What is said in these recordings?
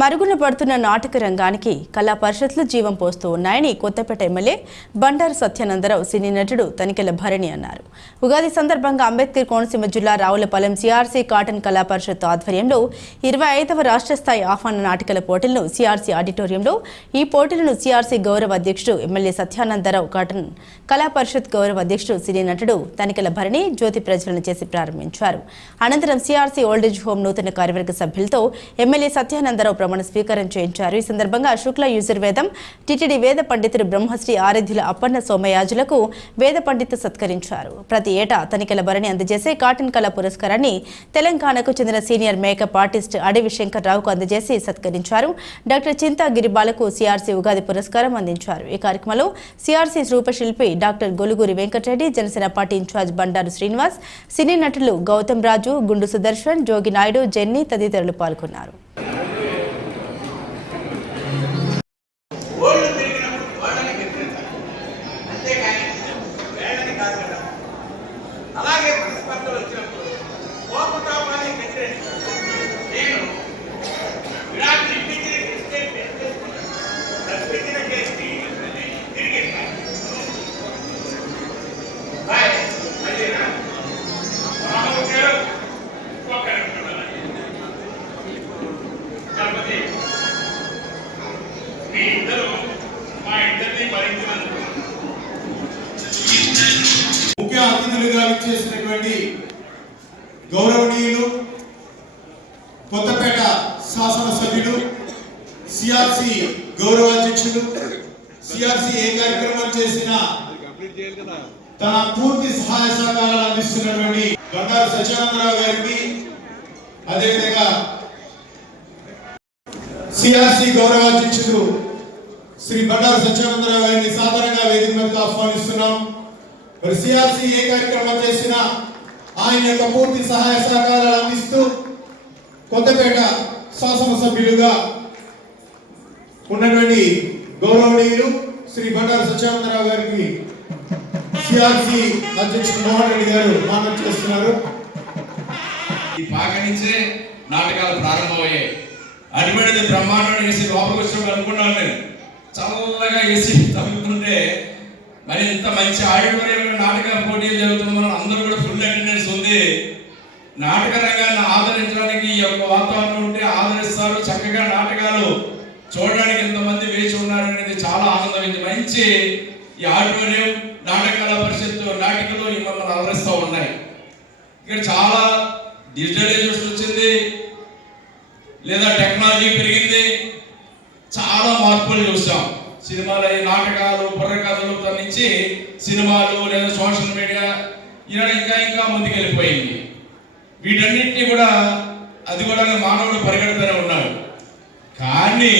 మరుగున పడుతున్న నాటక రంగానికి కళా పరిషత్లు జీవం పోస్తూ ఉన్నాయని కొత్తపేట ఎమ్మెల్యే బండారు సత్యానందరావు సినీ నటుడు తనికెల భరణి అన్నారు. ఉగాది సందర్భంగా అంబేద్కర్ కోనసీమ జిల్లా రావులపాలెం సిఆర్సీ కాటన్ కళా పరిషత్ ఆధ్వర్యంలో ఇరవై ఐదవ రాష్ట్ర స్థాయి ఆహ్వాన నాటికల పోటీలను సిఆర్సీ ఆడిటోరియంలో ఈ పోటీలను సిఆర్సీ గౌరవ అధ్యక్షుడు ఎమ్మెల్యే సత్యానందరావు కాటన్ కళా పరిషత్ గౌరవ అధ్యక్షుడు సినీ నటుడు తనికెల భరణి జ్యోతి ప్రజ్వలన చేసి ప్రారంభించారు. అనంతరం సిఆర్సీ ఓల్డేజ్ హోం నూతన కార్యవర్గ సభ్యులతో ఎమ్మెల్యే సత్యానందరావు ప్రమాణ స్వీకారం చేయించారు. ఈ సందర్భంగా శుక్ల యజుర్వేదం టిటిడి వేద పండితుడు బ్రహ్మశ్రీ ఆరాధ్యుల అప్పన్న సోమయాజులకు వేద పండితు సత్కరించారు. ప్రతి ఏటా తనికెల భరణి అందజేసే కాటన్ కళ పురస్కారాన్ని తెలంగాణకు చెందిన సీనియర్ మేకప్ ఆర్టిస్ట్ అడవి శంకర్రావుకు అందజేసి సత్కరించారు. డాక్టర్ చింతా గిరిబాలకు సిఆర్సీ ఉగాది పురస్కారం అందించారు. ఈ కార్యక్రమంలో CRC రూపశిల్పి doctor Goluguri Venkatareddy Janasena party incharge Bandaru Srinivas cine నటులు గౌతమ్ రాజు గుండు సుదర్శన్ జోగి నాయుడు జెన్నీ తదితరులు పాల్గొన్నారు. ముఖ్య అతిథులుగా విచ్చేసినటువంటి గౌరవనీయులు కొత్తపేట శాసనసభ్యులు సిఆర్సి గౌరవాధ్యక్షులు సిఆర్సి ఏ కార్యక్రమం చేసినా తన పూర్తి సహాయ సహకారాలు అందిస్తున్నటువంటి బండారు సత్యానందరావు గారికి అదేవిధంగా సిఆర్సి గౌరవాధ్యక్షులు శ్రీ బండారు సత్యానందరావు గారిని సాధారణంగా వేదిక మీదకు ఆహ్వానిస్తున్నాం. మరి సిఆర్సి ఏ కార్యక్రమం చేసినా ఆయన యొక్క పూర్తి సహాయ సహకారాలు అందిస్తూ కొత్తపేట శాసనసభ్యులుగా ఉన్నటువంటి గౌరవనీయులు శ్రీ బండారు సత్యానందరావు గారికి సిఆర్సి అధ్యక్షుడు మోహన్ రెడ్డి గారు మానం చేస్తున్నారు. ఈ పాక నుంచే నాటకాలు ప్రారంభమయ్యాయి. అటువంటిది బ్రహ్మాండం వేసి లోపలికి వచ్చినప్పుడు అనుకున్నాను నేను. చల్లగా వేసి తగ్గుతుంటే మరి ఇంత మంచి ఆడిటోరియంలో నాటక పోటీలు జరుగుతున్న అందరూ కూడా ఫుల్ అటెండెన్స్ ఉంది. నాటక రంగాన్ని ఆదరించడానికి ఈ యొక్క వాతావరణం ఉంటే ఆదరిస్తారు. చక్కగా నాటకాలు చూడడానికి ఎంతమంది వేచి ఉన్నారనేది చాలా ఆనందమైంది. మంచి ఈ ఆడిటోరియం నాటకాల పరిషత్తు నాటికలు మిమ్మల్ని అలరిస్తూ ఉన్నాయి. ఇక్కడ చాలా డిజిటలైజేషన్ వచ్చింది. లేదా టెక్నాలజీ పెరిగింది. మార్పులు చూసాం. సినిమాలు నాటకాలు బుర్రకథలు నుంచి సినిమాలు లేదా సోషల్ మీడియా ఇలా ఇంకా ఇంకా ముందుకెళ్ళిపోయింది. వీటన్నిటిని కూడా అది కూడా మానవుడు పరిగెడుతూనే ఉన్నాడు. కానీ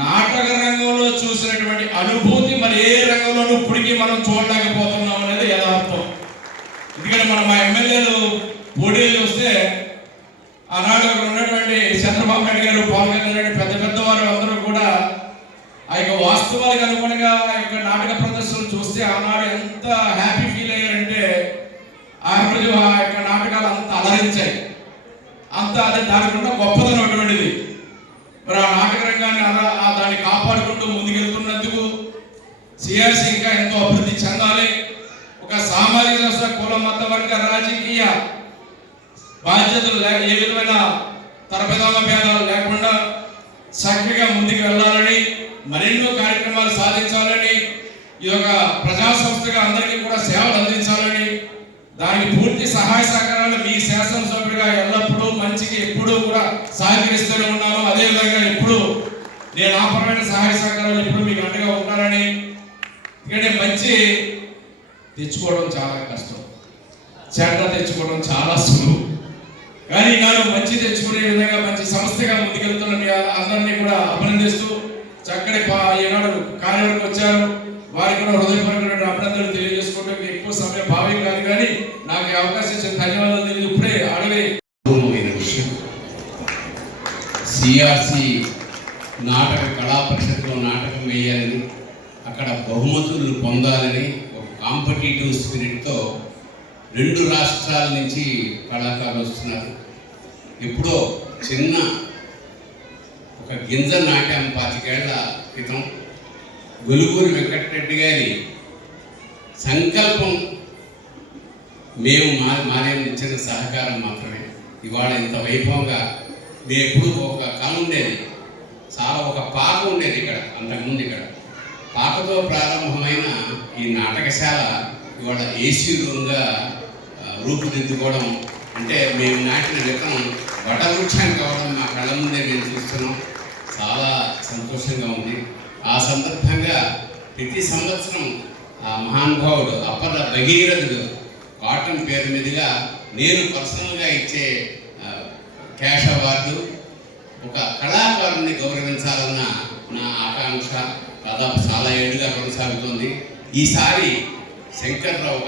నాటక రంగంలో చూసినటువంటి అనుభూతి మరి ఏ రంగంలోనూ ఇప్పటికీ మనం చూడలేకపోతున్నాం అనేది యథార్థం. ఎందుకంటే మనం మా ఎమ్మెల్యేలు పోటీలు చూస్తే ఆనాడు చంద్రబాబు నాయుడు గారు పవన్ కళ్యాణ్ గారు పెద్ద పెద్దవారు అందరూ కూడా ఆ యొక్క వాస్తవాలకు అనుగుణంగా ఆ యొక్క నాటక ప్రదర్శనలు చూస్తే ఆనాడు ఎంత హ్యాపీ ఫీల్ అయ్యారంటే ఆ రోజు ఆ యొక్క నాటకాలు అంత అలరించాయి. అంత అది దానికి గొప్పదనం అటువంటిది. మరి ఆ నాటక రంగాన్ని అలా ఆ దాన్ని కాపాడుకుంటూ ముందుకెళ్తున్నందుకు సిఆర్సి ఇంకా ఎంతో అభివృద్ధి చెందాలి. ఒక సామాజిక సంస్థ కుల మత వర్గ రాజకీయ బాధ్యతలు లే ఏ విధమైన తరబెదాల భేదాలు లేకుండా చక్కగా ముందుకు వెళ్ళాలని మరెన్నో కార్యక్రమాలు సాధించాలని ఈ యొక్క ప్రజా సంస్థగా అందరికీ కూడా సేవలు అందించాలని దానికి పూర్తి సహాయ సహకారాలు మీ శాసనసభ్యుడిగా ఎల్లప్పుడూ మంచికి ఎప్పుడూ కూడా సహకరిస్తూనే ఉన్నాను. అదేవిధంగా ఇప్పుడు నేను ఆపరమైన సహాయ సహకారాలు ఎప్పుడు మీకు అండగా ఉంటానని ఎందుకంటే మంచి తెచ్చుకోవడం చాలా కష్టం. చెడ్డ తెచ్చుకోవడం చాలా సులువు. కానీ ఈనాడు మంచి తెచ్చుకునే విధంగా మంచి సంస్థగా ముందుకెళ్తున్న మీ అందరినీ కూడా అభినందిస్తూ చక్కటి ఈనాడు కార్యవర్గం వచ్చారు. వారికి కూడా హృదయపూర్వకమైన అభినందనలు తెలియజేసుకుంటూ మీకు ఎక్కువ సమయం భావ్యం కాదు కానీ నాకు అవకాశం ఇచ్చిన ధన్యవాదాలు తెలియదు ఇప్పుడే అడవి. విషయం. సిఆర్సి నాటక కళా పరిషత్లో నాటకం వేయాలని అక్కడ బహుమతులు పొందాలని ఒక కాంపిటేటివ్ స్పిరిట్తో రెండు రాష్ట్రాల నుంచి కళాకారులు వస్తున్నారు. ఎప్పుడో చిన్న ఒక గింజ నాటాం పాతికేళ్ళ క్రితం గొలుగూరి వెంకటరెడ్డి గారి సంకల్పం మేము మా మాదేం ఇచ్చిన సహకారం మాత్రమే. ఇవాళ ఇంత వైభవంగా మేము ఎప్పుడు ఒక కళ ఉండేది. చాలా ఒక పాక ఉండేది ఇక్కడ అంతకుముందు ఇక్కడ. పాకతో ప్రారంభమైన ఈ నాటకశాల ఇవాళ ఏసీ రూమ్గా రూపుదిద్దుకోవడం అంటే మేము నాటిన విత్తనం వటవృక్షాన్ని కావడం మా కళ్ళ ముందే మేము చూస్తున్నాం. చాలా సంతోషంగా ఉంది. ఆ సందర్భంగా ప్రతి సంవత్సరం ఆ మహానుభావుడు అప్పల భగీరథుడు కాటన్ పేరు మీదుగా నేను పర్సనల్గా ఇచ్చే క్యాష్ అవార్డు ఒక కళాకారుని గౌరవించాలన్న నా ఆకాంక్ష. దాదాపు చాలా ఏడుగా కొనసాగుతుంది. ఈసారి శంకర్రావు